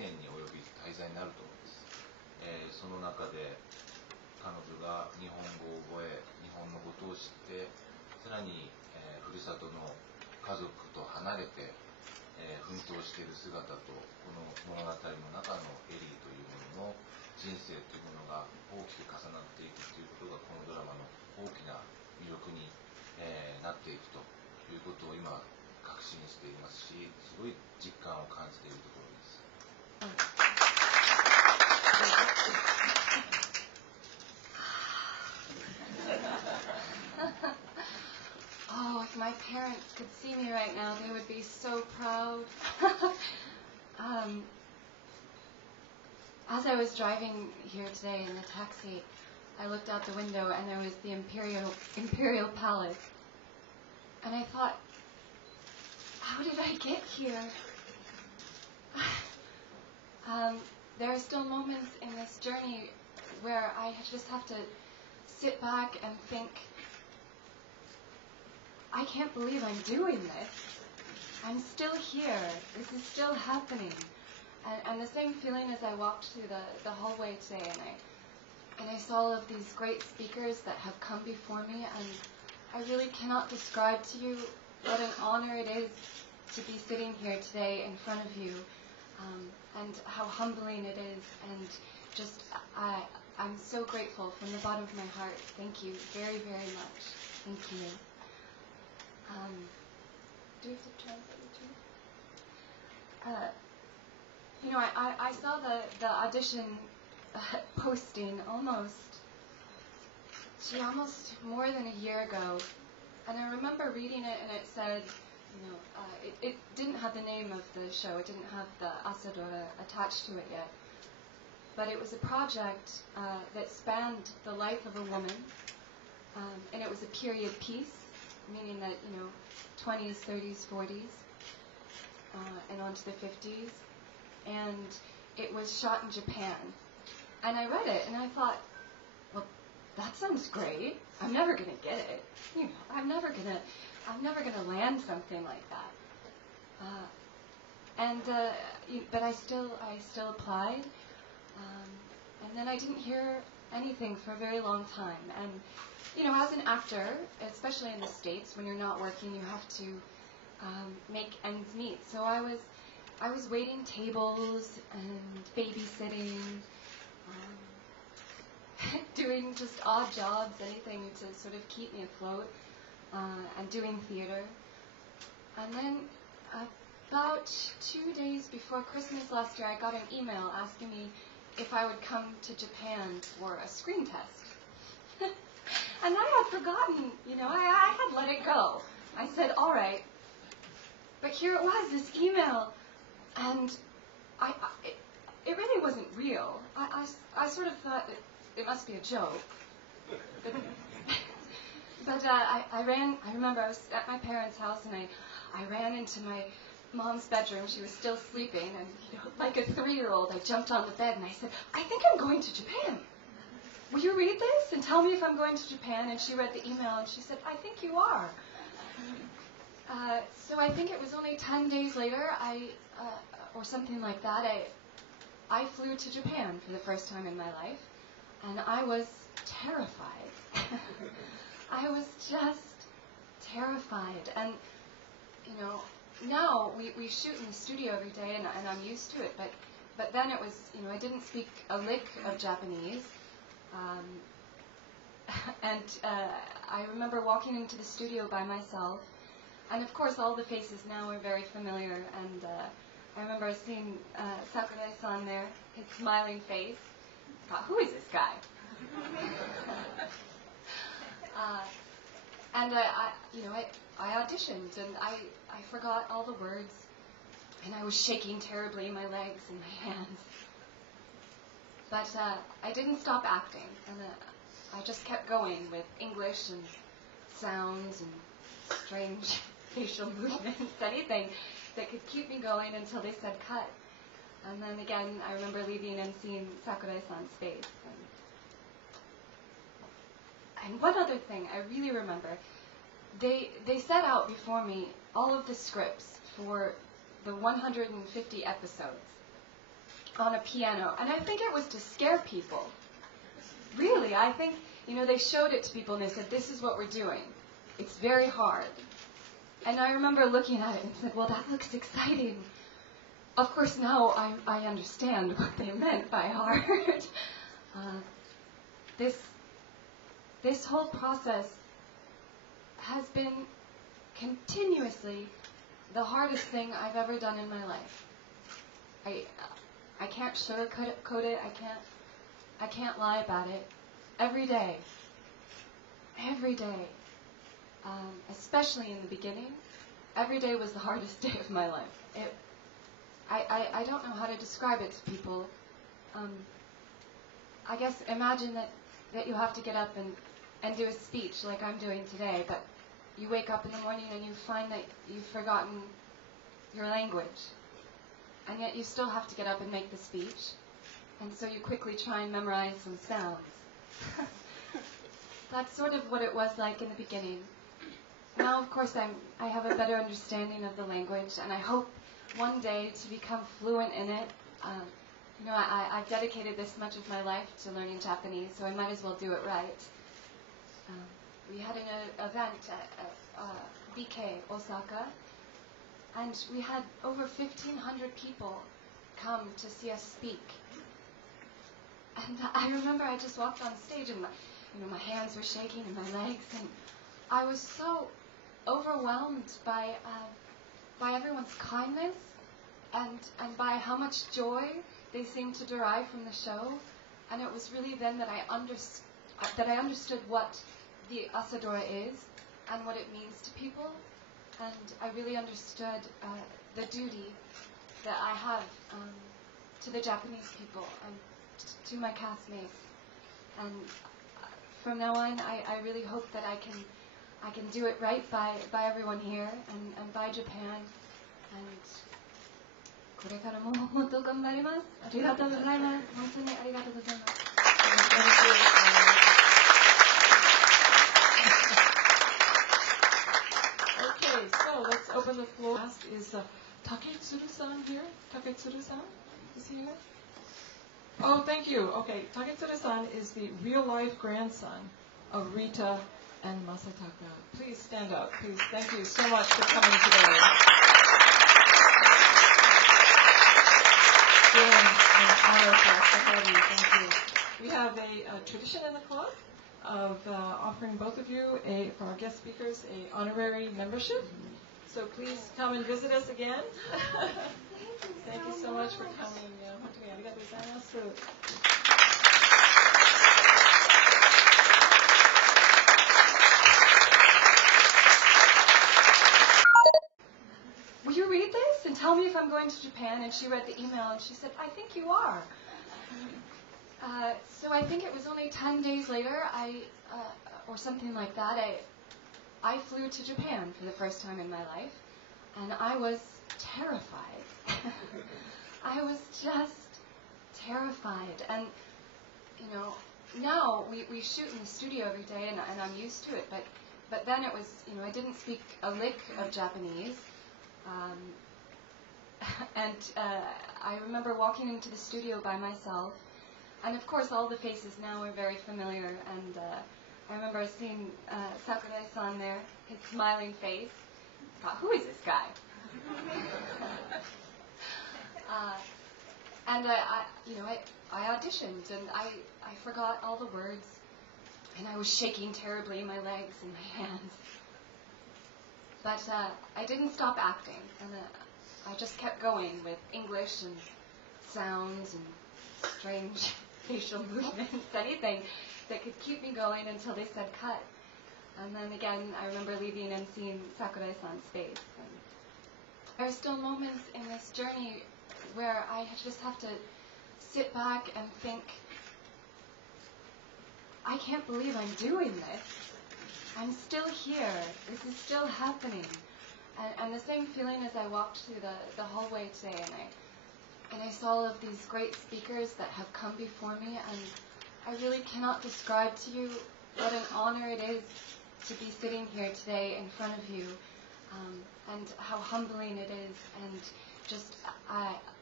年に及び滞在になると思います。その中で彼女が日本語を覚え、日本のことを知って、さらに、ふるさとの家族と離れて、奮闘している姿と、この物語の中のエリーというものの人生というものが大きく重なっていくということが、このドラマの大きな魅力に、なっていくということを今確信していますし、すごい実感を感じているところです。Oh, if my parents could see me right now, they would be so proud. As I was driving here today in the taxi, I looked out the window and there was the Imperial Palace. And I thought, how did I get here? There are still moments in this journey where I just have to sit back and think, I can't believe I'm doing this. I'm still here. This is still happening. And the same feeling as I walked through the hallway today and I saw all of these great speakers that have come before me, and I really cannot describe to you what an honor it is to be sitting here today in front of you, and how humbling it is, and just I'm so grateful from the bottom of my heart. Thank you very, very much. Thank you. Do we have to translate it too? I saw the audition posting almost more than a year ago, and I remember reading it, and it said, it didn't have the name of the show, it didn't have the asadora attached to it yet, but it was a project that spanned the life of a woman, and it was a period piece, meaning that 20s, 30s, 40s, and on to the 50s, and it was shot in Japan. And I read it and I thought, well, that sounds great. I'm never gonna get it. I'm never gonna land something like that. But I still applied, and then I didn't hear anything for a very long time. And as an actor, especially in the States, when you're not working, you have to make ends meet. So I was waiting tables and babysitting, doing just odd jobs, anything to sort of keep me afloat, and doing theater. And then about 2 days before Christmas last year, I got an email asking me if I would come to Japan for a screen test. And I had forgotten, I had let it go. I said, all right. But here it was, this email, and it really wasn't real. I sort of thought it must be a joke. But I remember I was at my parents' house, and I ran into my mom's bedroom. She was still sleeping, and like a 3-year-old, I jumped on the bed and I said, I think I'm going to Japan. Will you read this and tell me if I'm going to Japan? And she read the email and she said, I think you are. So I think it was only 10 days later, or something like that, I flew to Japan for the first time in my life, and I was terrified. I was just terrified. And, now we shoot in the studio every day, and I'm used to it, but then it was, I didn't speak a lick of Japanese. And I remember walking into the studio by myself, and of course all the faces now are very familiar, and I remember seeing Sakurai-san there, his smiling face. I thought, who is this guy? And I auditioned, and I forgot all the words, and I was shaking terribly in my legs and my hands. But I didn't stop acting, and I just kept going with English and sounds and strange facial movements, anything that could keep me going until they said cut. And then again, I remember leaving and seeing Sakurai-san's face. And one other thing I really remember, they set out before me all of the scripts for the 150 episodes. on a piano. And I think it was to scare people. Really, I think, they showed it to people and they said, this is what we're doing. It's very hard. And I remember looking at it and said, well, that looks exciting. Of course, now I understand what they meant by hard. This whole process has been continuously the hardest thing I've ever done in my life. I can't sugarcoat it. I can't lie about it. Every day, especially in the beginning, every day was the hardest day of my life. I don't know how to describe it to people. I guess imagine that you have to get up and do a speech like I'm doing today, but you wake up in the morning and you find that you've forgotten your language. And yet you still have to get up and make the speech. And so you quickly try and memorize some sounds. That's sort of what it was like in the beginning. Now, of course, I have a better understanding of the language, and I hope one day to become fluent in it. I've dedicated this much of my life to learning Japanese, so I might as well do it right. We had an event at BK, Osaka, and we had over 1,500 people come to see us speak. And I remember I just walked on stage and my hands were shaking and my legs, and I was so overwhelmed by everyone's kindness and by how much joy they seemed to derive from the show. And it was really then that I understood what the asadora is and what it means to people, and I really understood the duty that I have to the Japanese people and to my castmates. And from now on, I really hope that I can do it right by everyone here and by Japan. And これからも本当頑張ります。ありがとうございます。本当にありがとうございます。Okay, so let's open the floor. Is Taketsuru-san here? Taketsuru-san? Is he here? Oh, thank you. Okay, Taketsuru-san is the real-life grandson of Rita and Masataka. Please stand up, please. Thank you so much for coming today. An honor for us to have you. Thank you. We have a tradition in the club of offering both of you, for our guest speakers, a honorary membership. So please come and visit us again. Thank you so much for coming. 本当にありがとうございます。Will you read this and tell me if I'm going to Japan? And she read the email and she said, I think you are. So I think it was only 10 days later, or something like that, I flew to Japan for the first time in my life, and I was terrified. I was just terrified. And, now we shoot in the studio every day, and I'm used to it, but then it was, I didn't speak a lick of Japanese. And I remember walking into the studio by myself, and of course all the faces now are very familiar, and I remember seeing Sakurai-san there, his smiling face. I thought, who is this guy? And I auditioned, and I forgot all the words, and I was shaking terribly in my legs and my hands. But I didn't stop acting, and I just kept going with English and sounds and strange facial movements, anything that could keep me going until they said cut. And then again, I remember leaving and seeing Sakurai-san's face. And there are still moments in this journey where I just have to sit back and think, I can't believe I'm doing this. I'm still here. This is still happening. And the same feeling as I walked through the hallway today, and I saw all of these great speakers that have come before me, and I really cannot describe to you what an honor it is to be sitting here today in front of you, and how humbling it is, and just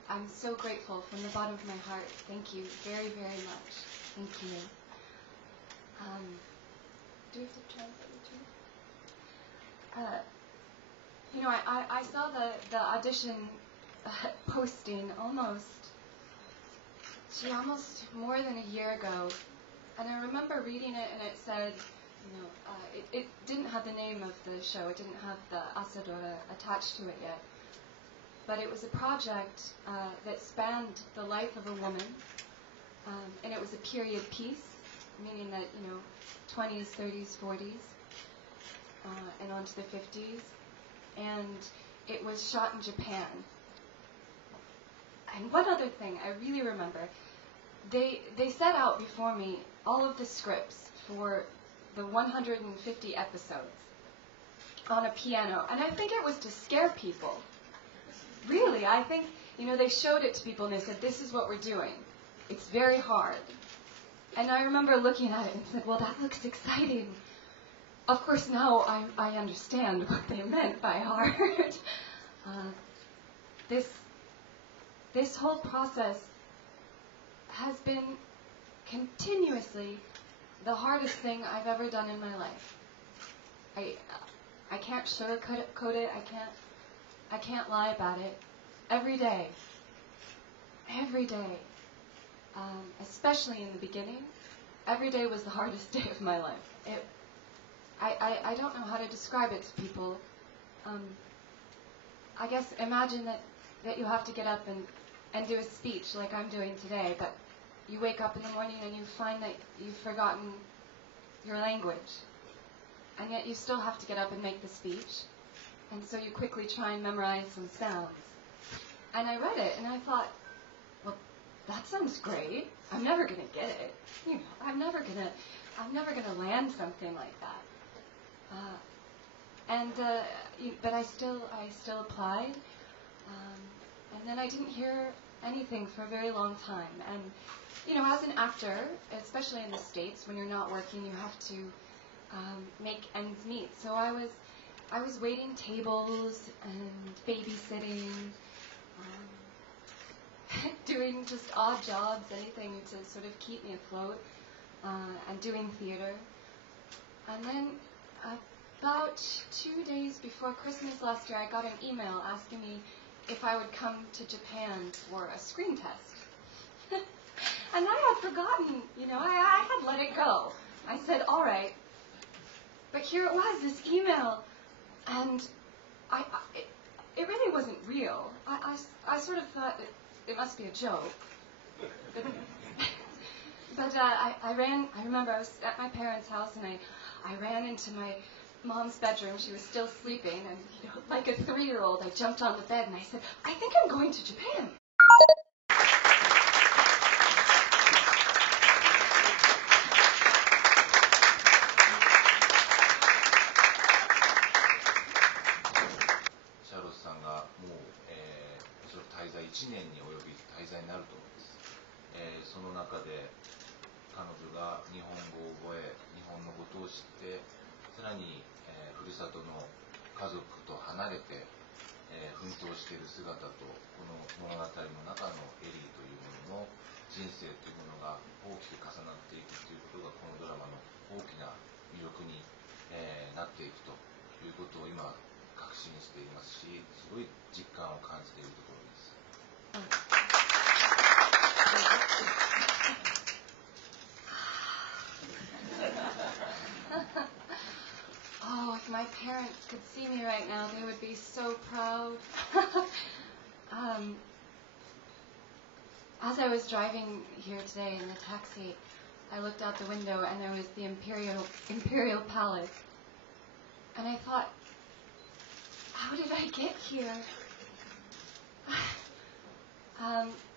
I'm so grateful from the bottom of my heart. Thank you very, very much. Thank you. Do you have to translate it too? You know, I saw the audition posting almost more than a year ago, and I remember reading it, and it said, you know, it didn't have the name of the show, it didn't have the asadora attached to it yet, but it was a project that spanned the life of a woman, and it was a period piece, meaning that, you know, 20s, 30s, 40s, and on to the 50s, and it was shot in Japan. And one other thing I really remember, they set out before me all of the scripts for the 150 episodes on a piano, and I think it was to scare people. Really, I think, you know, they showed it to people and they said, this is what we're doing. It's very hard. And I remember looking at it and said, well, that looks exciting. Of course, now I understand what they meant by hard. This whole process has been continuously the hardest thing I've ever done in my life. I can't sugarcoat it. I can't lie about it. Every day, especially in the beginning, every day was the hardest day of my life. I don't know how to describe it to people. I guess imagine that you have to get up and do a speech like I'm doing today, but you wake up in the morning and you find that you've forgotten your language, and yet you still have to get up and make the speech, and so you quickly try and memorize some sounds. And I read it and I thought, well, that sounds great. I'm never going to get it. You know, I'm never gonna land something like that. But I still applied, and then I didn't hear anything for a very long time. And you know, as an actor, especially in the States, when you're not working, you have to make ends meet. So I was waiting tables and babysitting, doing just odd jobs, anything to sort of keep me afloat, and doing theater. And then about 2 days before Christmas last year, I got an email asking me if I would come to Japan for a screen test. And I had forgotten, you know, I had let it go. I said, all right. But here it was, this email, and it really wasn't real. I sort of thought it must be a joke. But I remember I was at my parents' house, and I ran into my mom's bedroom. She was still sleeping, and you know, like a 3-year-old, I jumped on the bed and I said, I think I'm going to Japan.シャーロットさんがもう、おそらく滞在1年に及び滞在になると思います。その中で彼女が日本語を覚え、日本のことを知って、さらに、ふるさとの家族と離れて、奮闘している姿と、この物語の中のエリーというものの人生というものが大きく重なっていくということが、このドラマの大きな魅力に、なっていくということを今確信していますし、すごい実感を感じているところです。Oh, if my parents could see me right now, they would be so proud. As I was driving here today in the taxi, I looked out the window and there was the Imperial Palace. And I thought, how did I get here?